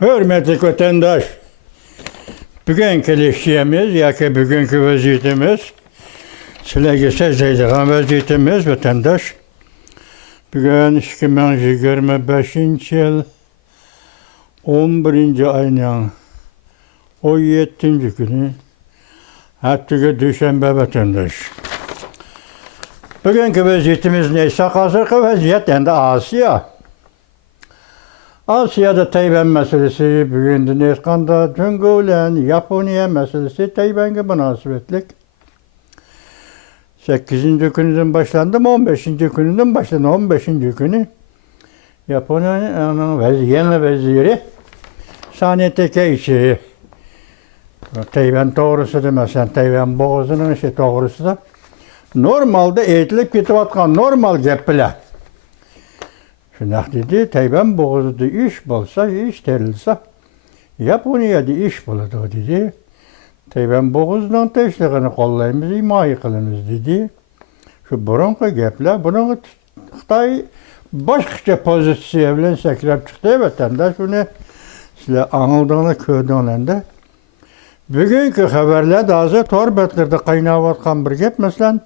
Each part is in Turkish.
Hürmetli vatandaş, bugünkü ilişkimiz, yoki bugünkü vaziyetimiz, sizlarga so'zlaydigan vaziyetimiz vatandaş. Bugün 2025 yıl 11. ayının 17. günü, haftaga Düşenbe vatandaş. Bugünkü vaziyetimiz neyse, hazırki vaziyet endi Asya. Asya'da Tayvan meselesi bugün de aytganda Cungo bilen Yaponiya meselesi Tayvan'a münasebetlik. 8. gününden başlandı, 15. gününden başlandı. 15. günü Japonya'nın yeni veziri Sani Takaichi, Tayvan doğrusu demesen, Tayvan boğazının doğrusu da normalde eğitilip getivatkan normal gep bile. Şunaq dedi, Tayvan boğazıda iş bolsa, iş terilse, Yaponiyada iş boladı dedi. Tayvan boğazından teşliğini kollayımız, himaye kılınız dedi. Şu burunki gepler, bunun Xitay başkaça pozisiya bilen sekrep çıktı vatandaş. Şunu sizler anıldığını kördüğünde. Bugünkü haberler hazır torbetlerde kaynavatkan bir gep. Mesela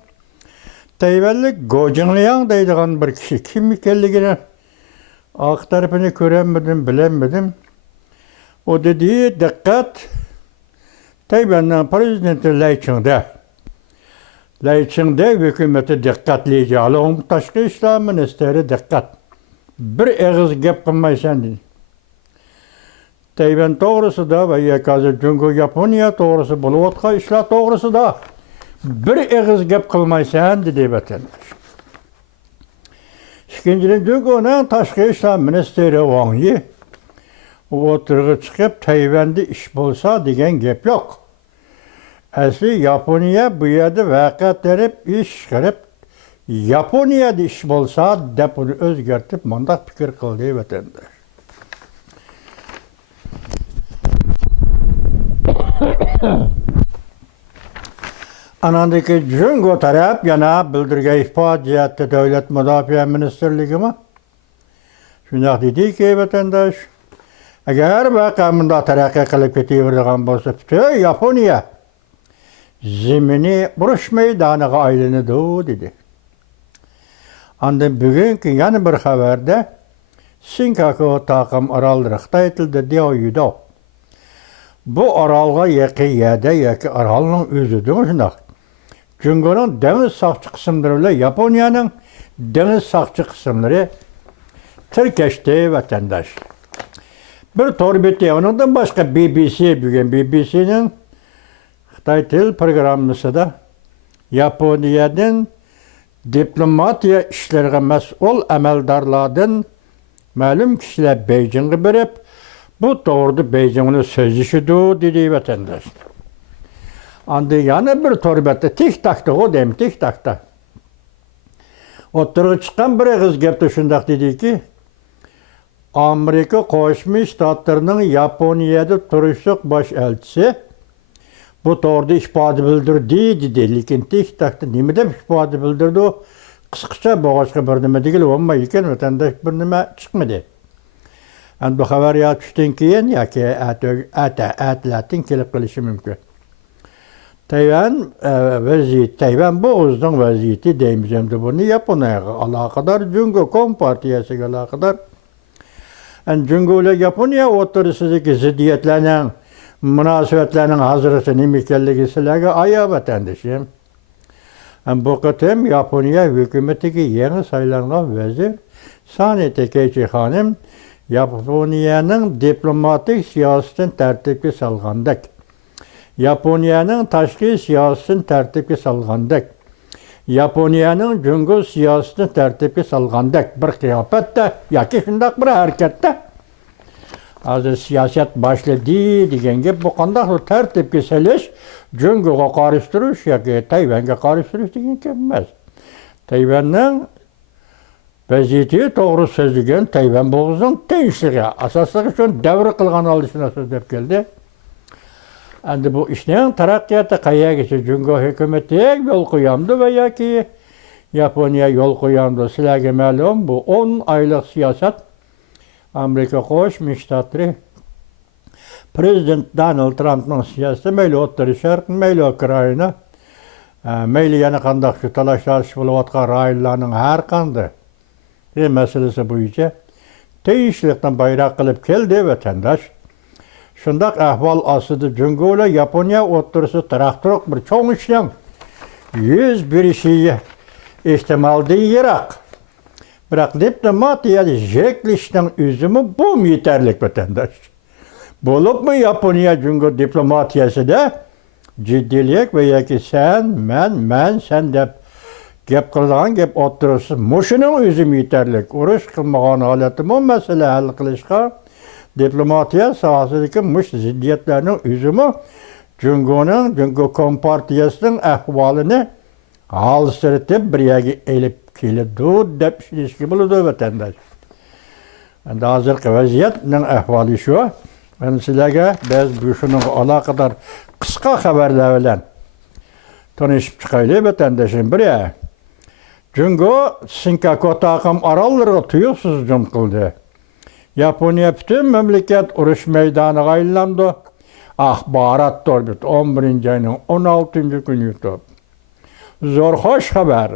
Tayvanlık Gojinliang deydiğen bir kişi kim ikenligini ak tarafını göremedim, bilemedim. O dediği dikkat Tayvan'ın prezidenti Lai Ching-te. Lai Ching-te hükümeti dikkatlice alın. Taşkı İşler Ministeri dikkat. Bir ağız gep kılmaysan dedi. Tayvan doğrusu da ve yakazı Cungo Yaponiya doğrusu buluvatka işler doğrusu da bir ağız gep kılmaysan dedi vatandaş. İkinciden Cungo'nun Taşkı İşler Ministeri Wang Yi o oturuğa çıkıp Tayvan'da iş bolsa degen gep yok. Asli Yaponiya bu yerde vakat derip iş çıkarıp Yaponiyada iş bolsa dep onu özgertip mandak fikir kıldı vatandaş. Anandaki Cungo taraf yana bildirge ihbar cihatte Devlet Müdafiə Ministerliği mi? Şunaq dedi ki vatandaş, eğer vakamında terakki kılıp ketiverdiğin bolsa bütün Yaponiya zemini buruş meydanıga aylanıdı dedi. Andan bugünkü yani bir haberde Senkaku takım aralırıqta aytıldı diyoydu. Bu aralga yaki yerde yaki aralının özüdür şunaq. Cungo'nun deniz sakçı kısımları ile Japonya'nın deniz sakçı kısımları Türkeş'te vatandaş. Bir torbeti onundan başka BBC bugün BBC'nin Xitay Dil programısı da Japonya'nın diplomatiya işlerine mesul emeldarlardan malum kişiler Beijing'e berip bu doğruda Beijing'in sözleşidu dedi vatandaş. Andı yana bir torbette tik takta o dem tik takta. Oturuğa çıkan bir kız gepti şundak dedi ki Amerika Koşmuş Ştatlarının Japonya'da turuşluk baş elçisi bu doğruda ifade bildirdi dedi. Lekin tik takta nime dep ifade bildirdi o kısaca boğazga bir nime değil olma iken vatandaş bir nime çıkmadı. Yani bu haber ya düştün keyin yoki atlatin kelip qilishi mumkin. Tayvan vaziyeti, Tayvan boğazının vaziyeti deymiz endi bunu Yaponiyaga alaqadar, Cungo Kompartiyasiga alaqadar. Yani Cungo ile Yaponiya o'rtasidagi ziddiyatlarning, münasebetlerinin hazırlısı nima ekanligi sizlarga aya vatandaşım. Yani bu qatam Yaponiya hükümetiga yangi saylangan vazir Sani Takaichi hanım Japonya'nın diplomatik siyasetini tertipke salgandak. Japonya'nın taşkı siyasetini tertipke salgandak. Japonya'nın Cungo siyasetini tertipke salgandak. Bir kıyafette, yoki şundaq bir harekette. Hazır siyaset başladı degen gep bu qandaq tertipke selish, Cungo'ga qarıştırış yoki Tayvan'a qarıştırış degen gep emas. Tayvan'ın vaziyeti doğru sözlügen Tayvan boğazının tinçliği, asaslığı şun devri kılgan alışına söz dep geldi. Endi bu işlerin tarakkiyatı kaya geçi Cungo hükümeti yol koyandı veya ki Yaponiya yol koyandı. Sizlerge malum bu 10 aylık siyaset Amerika Koşmuş Ştatları Prezident Donald Trump'ın siyaseti meyli O'rta Şark, meyli Ukrayna, meyli yana qandaq şu talaşlar bolayotgan rayonlarning har qanday meselesi bo'yicha tegishlilikdan bayroq qilib keldi vatandaş. Shundaq ahvol ostida Jungo bilan Yaponiya o'rtasida taraxturuq bir cho'ng ishlang yuz berishi ehtimoldan yiroq. Biroq diplomatiyada jeklishning o'zimi bu yetarli vatandaş. Bo'libmi Yaponiya Jungo diplomatiyasida jiddiylik va yoki men sen deb gap qilgan gap o'tirishsiz mushuning o'zi yetarli. Urush qilmagan holatda masala hal qilishga diplomatiya sohasidagi mush ziddiyatlarning o'zimi Jungo kompartiyasining ahvolini halsiritib bir yerga elib keladi deb tushunishga bo'ladi vatandosh. Endi hozirgi vaziyatning ahvoli shu. Ben sizlarga biz bu shuning aloqador qisqa xabarlar bilan tanishib chiqaylik vatandoshim. Biri Jungo Senkaku taqim orollarga tuyuqsiz hujum qildi. Yaponiya bütün memleket urush maydoniga aylandi. Axborot to'rbit 11-ayning 16-kuni YouTube. Zo'r xo'sh xabar.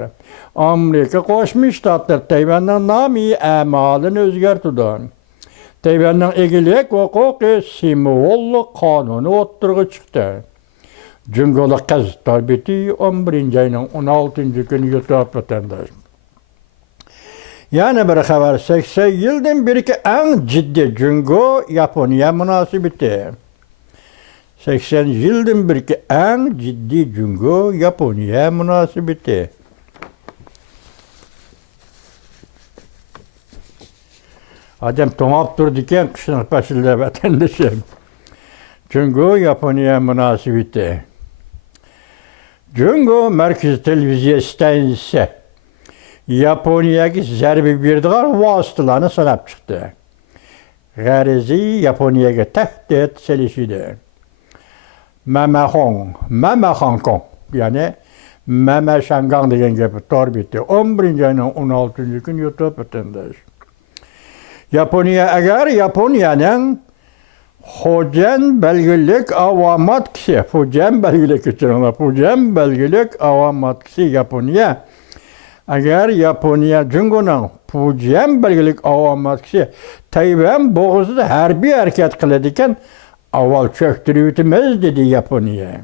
Amerika Qo'shma Shtatlar Tayvanning nomiy amalini o'zgartirdi. Tayvanning egilik huquqi simvollik qonuni o'ttirg'i chiqdi. Jungolik qiz torbiti 11-ayning 16-kuni YouTube vatandosh. Yani bir xabar 80 yildan beriki eng jiddiy Jungo Yaponiya munosabati. 80 yildan beriki eng jiddiy Jungo Yaponiya munosabati. Adam to'ng'ab turdi ekan qishning faslida vatandoshim. Jungo Yaponiya munosabati. Jungo Markaziy televiziya stansiyasi Yaponiyaga zarba beradigan vositalarni sanab chiqdi. G'ariziy Yaponiyaga tahdid solishidi. Mama Hong Kong, ya'ni Mama Shangang degan gapi torbiti 11-ayning 16-kuni YouTube vatandosh. Yaponiya agar Yaponiyaning Fujian belgilik avomatkisi, Fujian belgilik avomatkisi Yaponiya agar Yaponiya Jungoning Fujian belgilik avomatkisi Tayvan bo'g'izida harbiy harakat qiladi ekan, avval cho'ktirib o'tamiz dedi Yaponiya.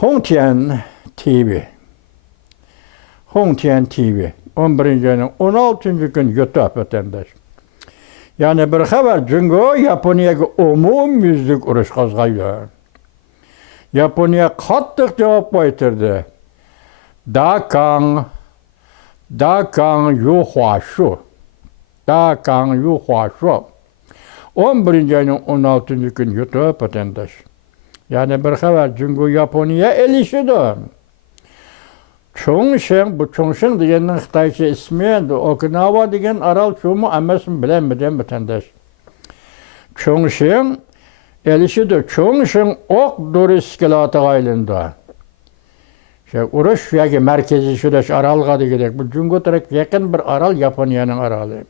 Hongtian TV 11-ayning 16-kuni YouTube vatandosh. Yani bir xabar Jungo Yaponiyaga umumyuzlik urush qo'zg'aydi. Yaponiya qattiq javob qaytardi. Dakang Yuhuashu 11-ayning 16-kuni YouTube vatandosh. Yani bir xabar Jungo Yaponiya elishidi. Chongshin deganning xitoycha ismi Okinawa degan orol cho'mi emasmi bilanmagan vatandosh. Chongshin elishidi. Chongshin oq doris kelatiga aylandi. Urush yoki markaziy shudash orolga degandek bu Jungo taraf yaqin bir orol Yaponiyaning oroli.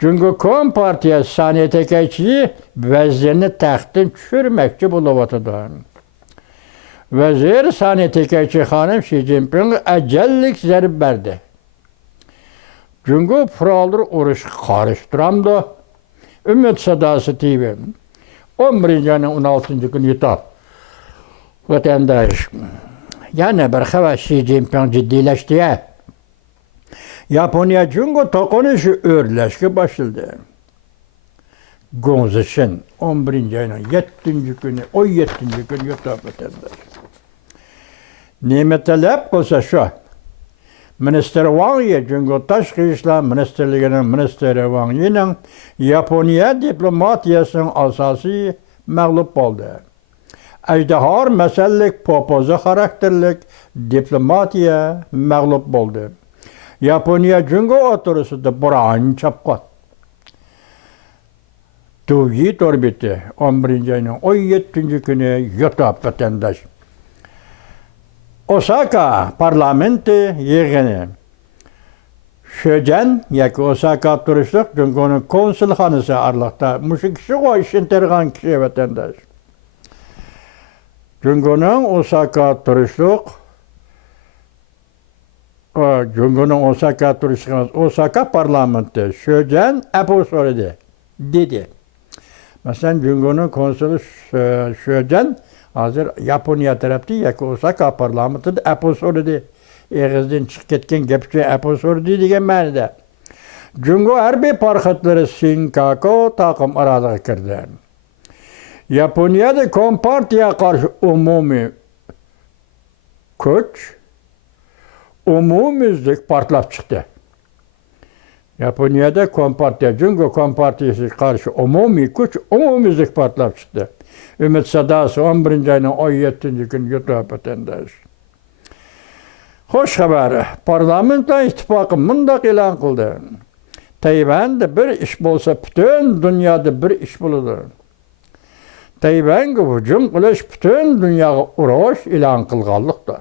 Jungo kompartiyasi sanitakachi vazirni taxtdan tushirmoqchi bo'layotdi. Vazir sanitakachi xonim Xi Jinping ajallik zarb berdi. Jungo furoldir urushga qarshi turamdi. Umid sadosi TV 11-ayning 16-kuni YouTube vatandosh. Yana bir xabar Xi Jinping jiddiylashdi. Yaponiya Jungo to'qinishi o'rlashga boshladi. Gongzishin 11-ayning 7-kuni, 17-kuni YouTube vatandosh. Nima talab qilsa shu. Minister Wang Yi, Jungo Tashqi ishlar ministrligining ministri Wang Yining Yaponiya diplomatiyasining asosiy mag'lub bo'ldi. Ajdahor masallik popoza xarakterlik diplomatiya mag'lub bo'ldi. Yaponiya Jungo o'rtasida biron chapqon. Tuyi torbiti 11-ayning 17-kuni YouTube vatandosh. Osaka parlamenti yig'ini Şöjen, yoki Osaka turishlik Jungoning konsulxonasi Arlaqda. Mushu kishi qo'y ishontirgan kishi vatandosh. Jungoning Osaka turishlik Jungoning Osaka turishlik Osaka parlamenti Şöjen apo so'radi dedi. Masalan, Jungoning konsuli Şöjen hozir Yaponiya tarafda yoki Osaka parlamentida apo so'radi. Eğizden çıkıp ketken gapçı apo so'radi degan ma'noda. Jungo harbiy parxatlari Shinkaku taqim araliga kirdi. Yaponiyada Kompartiyaga qarshi umumiy kuch, umumiylik portlab chiqdi. Yaponiyada Kompartiya, Jungo Kompartiyasiga qarshi umumiy kuch, umumiylik portlab chiqdi. Ümit sadasi 11 ayning 17-kuni YouTube vatandosh. Xo'sh xabari, Parlamentlar ittifoqi mundaq e'lon qildi. Tayvanda bir ish bo'lsa, butun dunyoda bir ish bo'ladi. Tayvanga hujum qilish butun dunyoga urush e'lon qilganlikdir.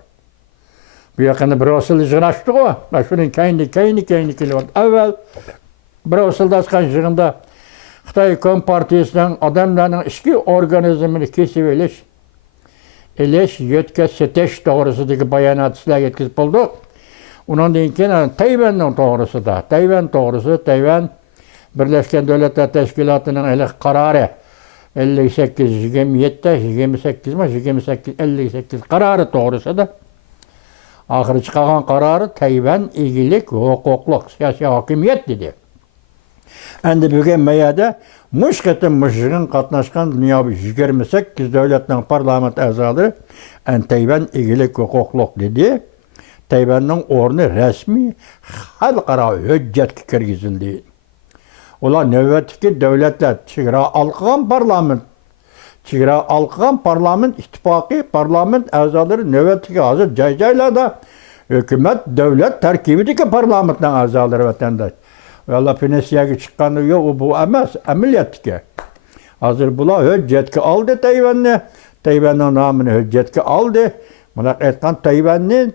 Bu yaqinda Brussel yig'inashdi-ku. Mana shuning kayni kelyapti. Avval Brusselda chiqqan yig'inda Xitoy Kompartiyasining odamlarning ichki organizmini kesib elish, yetkazitish to'g'risidagi bayonot sizlarga yetkazib bo'ldik. Undan keyin Tayvanning to'g'risida, Tayvan Birlashgan Davlatlar Tashkilotining qarori 58 qarori to'g'risida oxiri chiqqan qarori Tayvan egilik, huquqliq, siyosiy hokimiyat dedi. Endi bugun mayada mushqatin qatnashgan dunyoviy 28 davlatning parlament a'zolari Tayvan egilik, huquqliq dedi. Tayvanning o'rni rasmiy xalqaro hujjatga kirgizildi. Ular navbatdagi davlatlar chegara olqigan parlament ittifoqi parlament a'zolari navbatdagi hozir joy-joylarda hukumat davlat tarkibidagi parlamentning a'zolari vatandosh. Valla pensiyaga chiqqanda yo'q, bu emas, amaliyotga. Hozir bular hujjatga oldi Tayvanni, Tayvanning nomini hujjatga oldi. Buni aytgan Tayvanning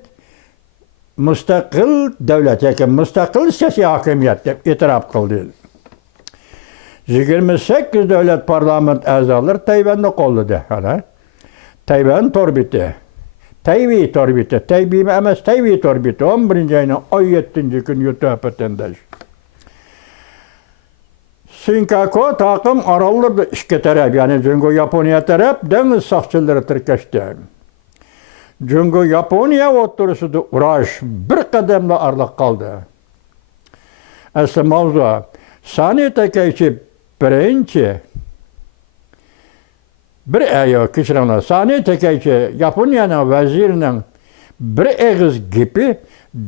mustaqil davlat yoki mustaqil siyosiy hokimiyat deb e'tirof qildi. 28 davlat parlament a'zolari Tayvanni qo'lladi. Tayvan torbiti. Tayvan emas, Tayvan torbiti 11 ayning 17-kuni YouTube vatandosh. Shinkaku taqim orollarda ikki taraf, ya'ni Jungo Yaponiya taraf dengiz soqchilari tirkashdi. Jungo Yaponiya o'rtasida urush bir qadamda arliq qoldi. Asli mavzu Sani Takaichi Sani Takaichi Yaponiyaning vazirining bir eg'iz gapi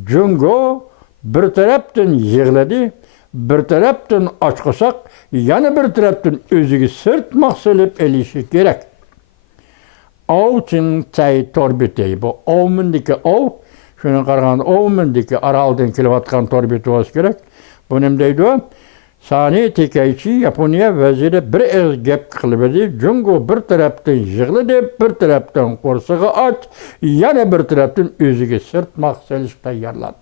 Jungo bir tarafdan yig'ladi, bir tarafdan ochqo'saq, yana bir tarafdan o'ziga sirtmoq silib elishi kerak. Ovchin Tsai torbiti, bu ovmindagi shuni qaraganda ovmindagi oroldan kelayotgan torbiti bo'lishi kerak. Bu nima deydi? Sani Takaichi Yaponiya vaziri bir eg'iz gap qilib edi. Jungo bir tarafdan yig'ladi, bir tarafdan qo'rsig'i och, yana bir tarafdan o'ziga sirtmoq silishga tayyorlandi.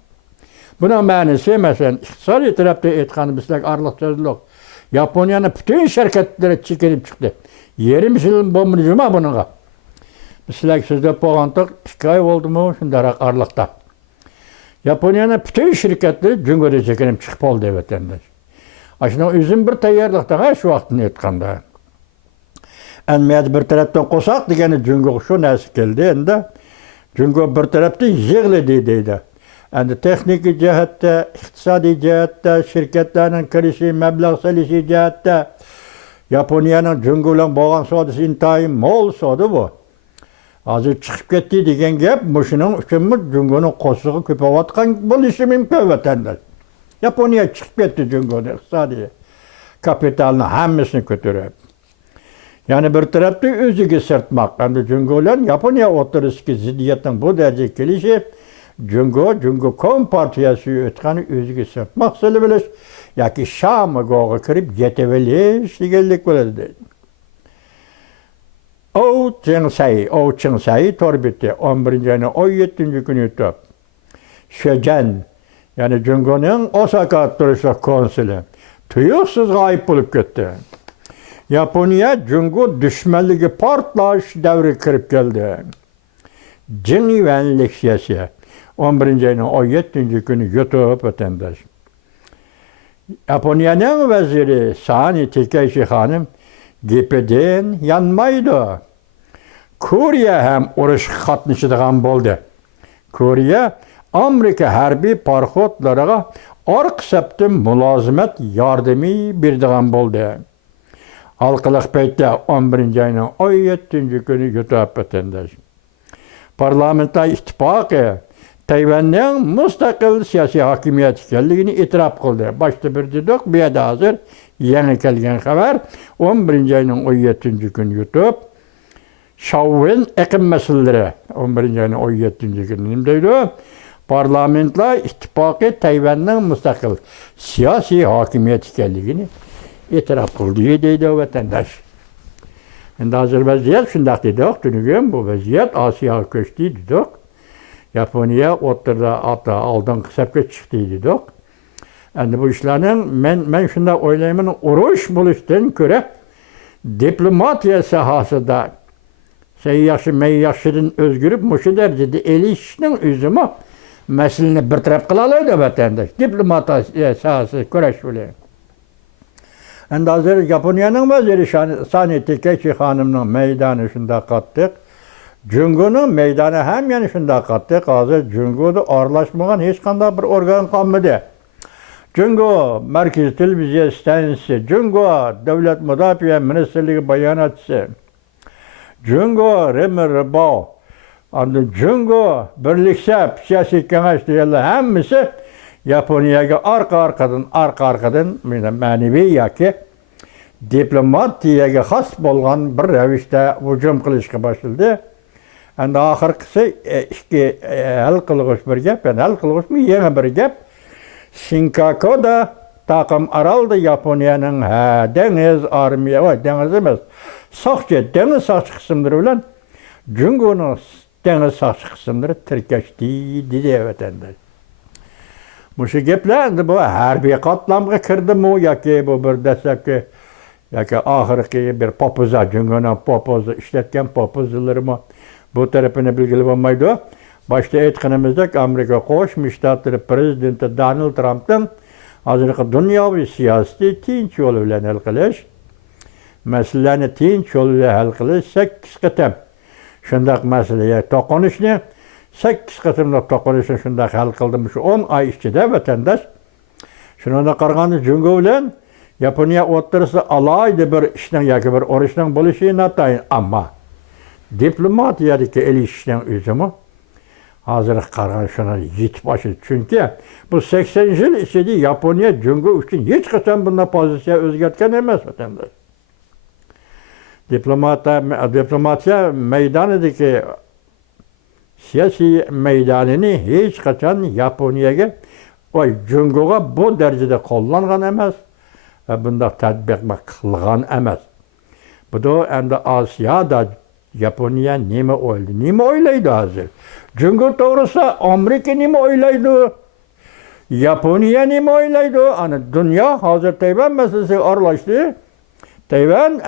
Buna ma'nosi masalan iqtisodiy tarafda aytganda bizlar arliq so'zliq. Yaponiyaning butun shirkatlari chekilib chiqdi. Yerim yil bo'lmadi juma bunaqa. Bizlar sizda bo'lgandiq 2 oy bo'ldimi shundaroq arliqda. Yaponiyaning butun shirkatlari Jungoda chekilib chiqib oldi vatandosh. Ashuna o'zim bir tayyorliqda shu vaqtni aytganda. Anmayad bir tarafdan qo'saq degani Jungo shu narsa keldi endi. Jungo bir tarafdan yig'ladi deydi. Endi texnik jihatda, iqtisodiy jihatda, shirkatlarning kirishi, mablag' solishi jihatda Yaponiyaning Jungo bilan bo'lgan savdosi intayin mo'l savdo bu. Hozir chiqib ketdi degan gap, shuning uchunmi Jungoning qo'shig'i ko'payotgan bo'lishi mumkin vatandosh. Yaponiya chiqib ketdi Jungoning iqtisodiy kapitalni hammasini ko'tarib. Ya'ni bir tarafda o'ziga sirtmoq, endi Jungo bilan Yaponiya o'rtasidagi ziddiyatning bu darajaga kelishi Jungo Kompartiyasi o'tgani o'ziga sirtmoq silib bilish yoki Shamagoga kirib yetavelish deganlik bo'ladi. Ovchin Tsai torbiti 11 ayning 17-kuni YouTube. Şöjen Yani Cungo'nun Osaka turuşluq konsuli tuyuqsuz g'ayib bo'lib ketdi. Yaponiya Cungo düşmanligi portlash davriga kirib keldi. Jinvan leksiyasi 11 ayning 17 kuni YouTube vatandaş. Yaponiyaning vaziri Sani Takaichi xonim gepidan yanmaydi. Koreya ham urushga qatnashadigan bo'ldi. Koreya Amerika harbiy parxodlariga orqa sapdan mulozimat yordami beradigan bo'ldi. Halqiliq paytda 11 ayning 17 kuni YouTube vatandaş. Parlamento ittifoqi Tayvanning mustaqil siyosiy hokimiyat ekanligini e'tirof qildi. Boshda bir dedik, bu yerda hozir yangi kelgan xabar 11 ayning 17 kuni YouTube Shaowen iqlim masalalari 11 ayning 17 kuni nima deydi? Parlamentlar ittifoqi Tayvanning mustaqil siyosiy hokimiyat ekanligini e'tirof qildi deydi vatandaş. Endi hozir vaziyat shunday dedik, tunugun bu vaziyat Osiyoga ko'chdi dedik. Yaponiya o'rtada oldin hisobga chiqdi dedik. Endi bu ishlarning men shunday o'ylayman, urush bo'lishdan ko'ra diplomatiya sohasida yaxshidan o'zgarib, mushu darajada elishishning o'zimi masalani bir taraf qila oladi vatandaş. Diplomatiya sohasi kurash bilan. Endi hozir Yaponiyaning vaziri Sani Takaichi xonimning maydoni shunday qattiq. Cungo'ning maydoni ham yana shunday qattiq. Hozir Cungo'da aralashmagan hech qanday bir organ qolmadi. Cungo Markaziy televiziya stansiyasi, Cungo Davlat mudofaa ministrligi bayonotchisi, Cungo Remirbo, Cungo Birliksa siyosiy kengash deganlar hammasi Yaponiyaga arqa-arqadan ma'naviy yoki diplomatiyaga xos bo'lgan bir ravishda hujum qilishga boshladi. Endi oxirgisi ikki hal qilg'uch bir gap, hal qilg'uchmi yana bir gap. Shinkakuda taqim aralda Yaponiyaning dengiz armiya va dengiz emas, dengiz soqchi qismlari bilan Jungoning dengiz soqchi qismlari tirkashdi dedi vatandaş. Mushu gaplar endi bu harbiy qatlamga kirdimi yoki bu bir dastlabki yoki oxirgi bir popuza, Jungoning popuza ishlatgan popuzalarimi bu tarafini bilgili bo'lmaydi. Boshda aytganimizdek, Amerika Qo'shma Shtatlari prezidenti Donald Trampning hozirgi dunyoviy siyosiy tinch yo'l bilan hal qilish, masalalarni tinch yo'l bilan hal qilish 8 qatam shunday masalaga to'qinishni 8 qatimliq to'qinishni shunday hal qildim. Shu 10 oy ichida vatandash shunga qaraganda Jungo bilan Yaponiya o'rtasida alayda bir ishning yoki bir urushning bo'lishi notayin, ammo diplomatiyadagi elishishning o'zimi hozir qaraganda shuni yetib oshdi. Chunki bu 80 yil ichida Yaponiya Jungo uchun hech qachon bunday pozitsiya o'zgartgan emas vatandash. Diplomatiya maydonidagi siyosiy maydonini hech qachon Yaponiyaga va Jungoga bu darajada qo'llangan emas va bunda tatbiq qilgan emas. Bu da endi Osiyoda Yaponiya nima o'ylaydi hozir? Jungo to'g'risi Amerika nima o'ylaydi? Yaponiya nima o'ylaydi? Ana dunyo hozir Tayvan masalasiga aralashdi. Tayvan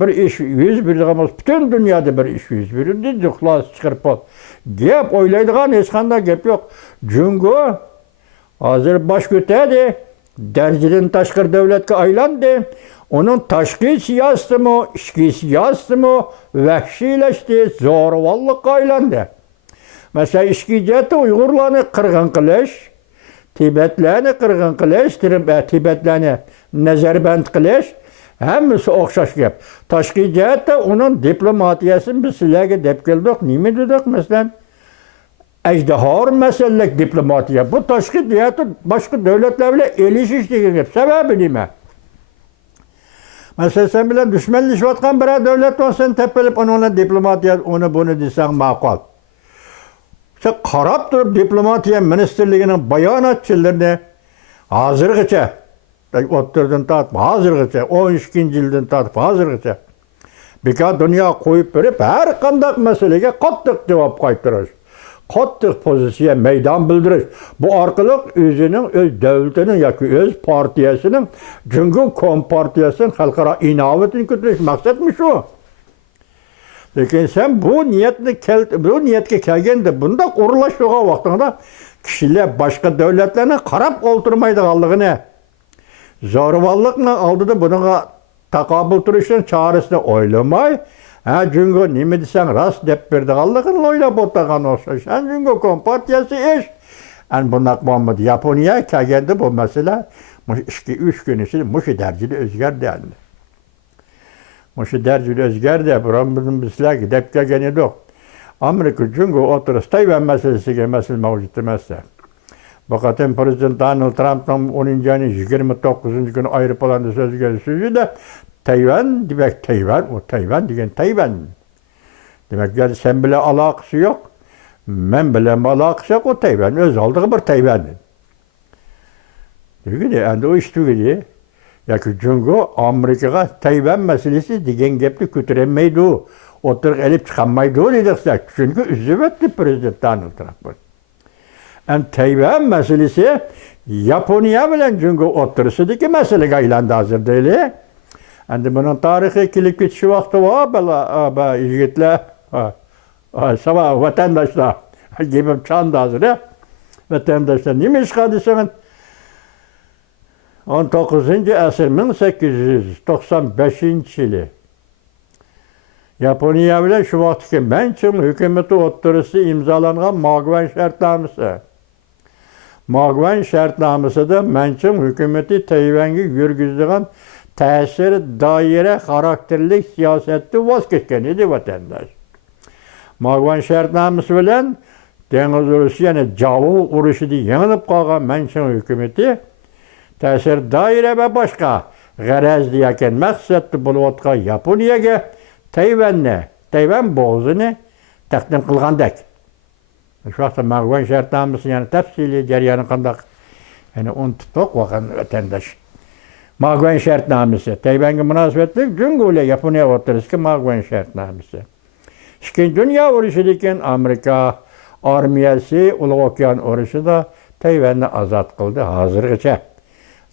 bir ish yuz beradigan, butun dunyoda bir ish yuz berdi, xulos chiqarib gap o'ylaydigan hech qanday gap yo'q. Jungo hozir bosh ko'tardi, darajadan tashqari davlatga aylandi. Onun tashqi siyosatimi, ichki siyosatimi vahshiylashdi, zo'ravonlikqa aylandi. Masalan, ichki jihatda Uyg'urlarni qirg'in qilish, Tibetlarni qirg'in qilish, Tibetlarni nazarband qilish hammasi o'xshash gap. Tashqi jihatda uning diplomatiyasini biz sizlarga deb keldik. Nima dedik? Masalan, ajdahor masalalik diplomatiya. Bu tashqi jihatda boshqa davlatlar bilan elishish degan gap. Sababi nima? Masalan, sen bilan dushmanlashayotgan bir davlat olsan, tepelib onunla diplomatiya, onu bunu desang ma'qul. Sen qarab turib diplomatiya ministrligining bayonotchilarini hozirgacha o'ttirdan tortib hozirgacha 12-yildan tortib hozirgacha bekor dunyo qo'yib berib har qanday masalaga qattiq javob qaytarish, qattiq pozitsiya meydan bildirish. Bu arqılıq özünün, öz devletinin yoki öz partiyasının, Cumhur Kompartiyasının xalqaro inovatini ko'tarish maqsadmi shu? Lekin sen bu niyetga kelganda bunda uğurlaştığı vaxtında kişiler başka devletlerine qarab o'ltirmaydiganligini, zo'ravonlikni oldida bunga taqobil turishning chorasini o'ylamay, Cumhur nima desang rost deb berdiganligini o'ylab o'tirgan o'xshash. Cumhur Kompartiyasi ish. Bundoq bo'lmadi. Yaponiya kelganda bu masala 2-3 kun ichida mushu darajada o'zgardi. Mushu darajada o'zgardi. Biron bizlar deb kelgan edik. Amerika Cumhur o'tirishda Tayvan masalasiga masala mavjud emas. Bu qatim Prezident Donald Trump'ın 10. ayının 29. günü Avrupa'da sözü sözüde Tayvan demek Tayvan, o Tayvan degen Tayvan. Demek yani sen bile alakası yok, men bile alakası yok, o Tayvan, öz aldığı bir Tayvan. Çünkü de o işte gibi, ya ki Cumhur Amerika'ya Tayvan meselesi degen gepli götüremeydi o. Oturup elip çıkamaydı o dedik. Çünkü üzüvetli Prezident Donald Trump. Tayvan meselesi Japonya bilen Cumhur oturusudaki meseleye aylandı hazır değil. Bunun tarihi kilip geçişi vakti var bela yigitler, sabah vatandaşlar gibi çandı hazır ya. Vatandaşlar neymiş kardeşimin? 19. asır 1895 yılı. Japonya bilen şu vaxtki Manchun hükümeti oturusu imzalanan Magvan şartnaması. Magvan şartnaması da Manchun hükümeti Tayvan'ı yürgüzdüğün tesir daire karakterlik siyaseti vazgeçken idi vatandaş. Magvan şartnaması bilen deniz urusu yani Javu urusu diye yanılıp kalan Manchun hükümeti tesir daire ve başka garaz diyeken maksatlı bulvatka Japonya'ya Tayvan boğazını takdim kılgandak. Şu vaxtda Magvan şartnaması yani tafsili jaryanı qandaq yani unuttuk vakan vatandaş. Magvan şartnaması Tayvan'a münasebetli Cumhur ile Japonya oturuşki Magvan şartnaması. İkinci Dünya Uruşu'dayken Amerika armiyası Ulu Okyan Uruşu da Tayvan'ı azat kıldı hazırgıça.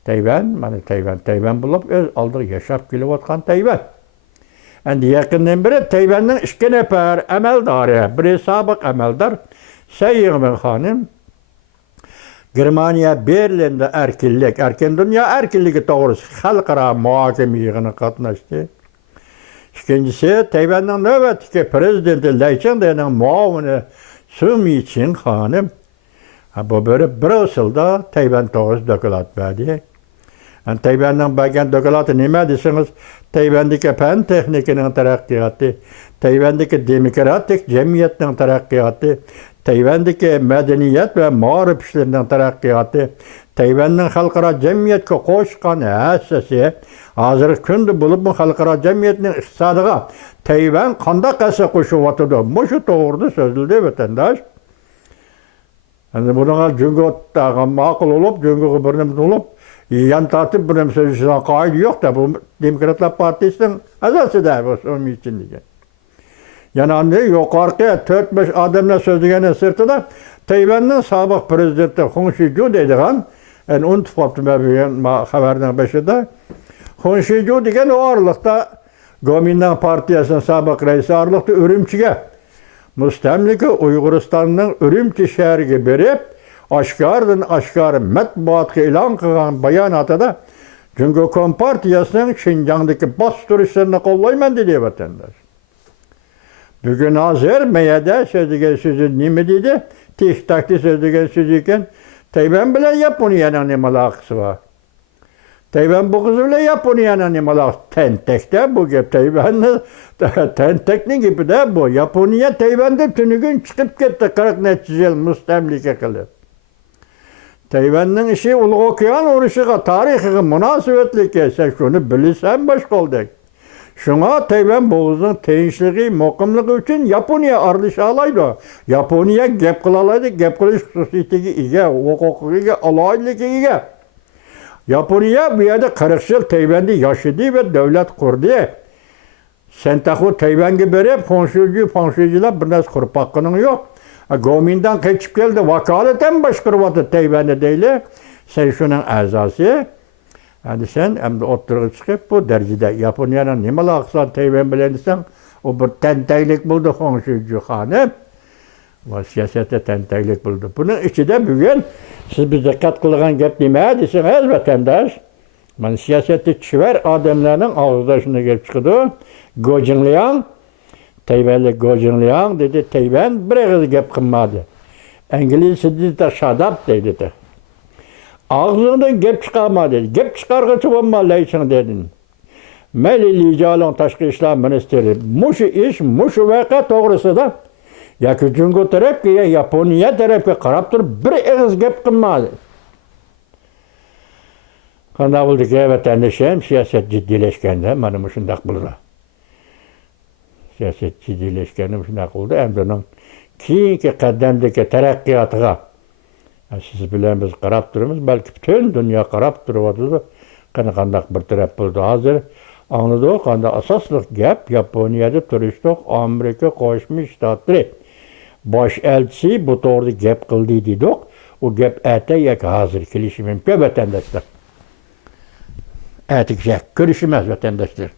Tayvan bulup öz aldığı yaşap kilovatkan Tayvan. Yakından beri Tayvan'ın 2 nefer emeldarı, biri sabık emeldar, Seyyigmin Hanım, Germaniya Berlin'de erkin dünya erkinliği doğrusu halkara muhakeme yığını katlaştı. İkincisi Tayvan'ın nöbetki prezidenti Leyçende'nin muavini Sun Yat-sen Hanım, bu böyle Brüssel'de Tayvan doğrusu dökülat verdi. Tayvan'ın bakan dökülatı nime desiniz? Tayvan'daki fen teknikinin terakkiyatı, Tayvan'daki demokratik cemiyetinin terakkiyatı, Tayvan'daki medeniyet ve mağrib işlerinin terakkiyatı, Tayvan'ın halkara cemiyetke koşkan əsası, hazır kündü bulup bu halkara cemiyetinin iktisadıga Tayvan kandak asa koşu vatıdı. Muşu doğurdu sözüldü vatandaş. Buna Cumhur'da makul olup, Cumhur'u birinin olup, yan tartip birinin sözüsüne kaide yok da bu Demokratlar Partisi'nin azası da bu onun için diye. Yani yukarıya 4-5 adamla sözlüğünün sırtında Tayvan'ın sabık prezidenti Hun Shiju dediğin, yani unutmadım ben haberden başında. Hun Shiju degen o aralıkta Kuomintang Partiyası'nın sabık reisi aralıkta Ürümçi'ye Müstemlike Uyguristan'ın Ürümçi şehriga berip aşkar matbuatga e'lon qilgan bayonotida Cumhur Kompartiyası'nın Şinjan'daki bastırışlarını kollayman dedi vatandaş. Bugün hazır meyada sözlügen sözü nime dedi? Tihtakti sözlügen sözü iken Tayvan bilen Japonya'nın nime alakası var. Tayvan bu kızı bile Japonya'nın nime alakası. Tentek'te bu gep Tayvan'ın Tentek'nin gibi de bu. Japonya Tayvan'da tünügün çıkıp gitti 40 neticel müstemlike kılıp. Tayvan'ın işi Ulu Okyan Uruşu'na tarihi münasebetli sen şunu bilirsen baş olduk. Şuna Tayvan boğazının teyinçliği, muqimliği için Japonya ardışa alaydı. Japonya gep kılalaydı, gep kılış hususiyetiga ega, hukukiga, alayligiga ega. Japonya bu yerde 40 yıl Tayvan'da yaşadı ve devlet kurdu. Sen tahu Tayvan'a berip, fonşucular bir nas kurup hakkının yok. Gomindan keçip geldi, vakaleten başkırvatı Tayvan'da değil. Sen şunun azası. Hadi sen hem de oturuğa çıkıp bu derecede Japonya'nın nimala aksan Tayvan bilen desen, o bir tentaylık buldu Hongşucu hanım. O siyasette tentaylık buldu. Bunun içinde bugün siz bir dikkat kılgan gep demeye deseniz vatandaş. Ben siyasette çiver adamların ağızdaşına gelip çıkıyordu. Gojinlayan, Tayvan'da Gojinlayan dedi, Tayvan bir ağız gep kılmadı. İngilizce dedi de şadap dedi de. Ağzından gep çıkarma dedi. Gep çıkargıcı olmalı için dedin. Melili Jalon Taşkı İşler Ministeri. Muşu iş, muşu vaka doğrusu da ya ki Cungo tarafı ya Japonya tarafı karab durup bir ağız gep kılmadı. Kanda oldu ki vatandaşım siyaset ciddileşkende bana şundak bulur. Siyaset ciddileşkende şundak oldu. Hem de onun kiyinki kaddemdeki terakkiyatıga siz bilen biz karab durumuz. Belki bütün dünya karab duruyordu. Kandak bir taraf buldu. Hazır anladık. Kanda asaslık gap Japonya'da turistlik Amerika Koşmuş Ştatları baş elçisi bu doğru gap kıldı dedik. O gap ete yak hazır kilişi mümkün vatandaşlar. Etik görüşmez vatandaşlar.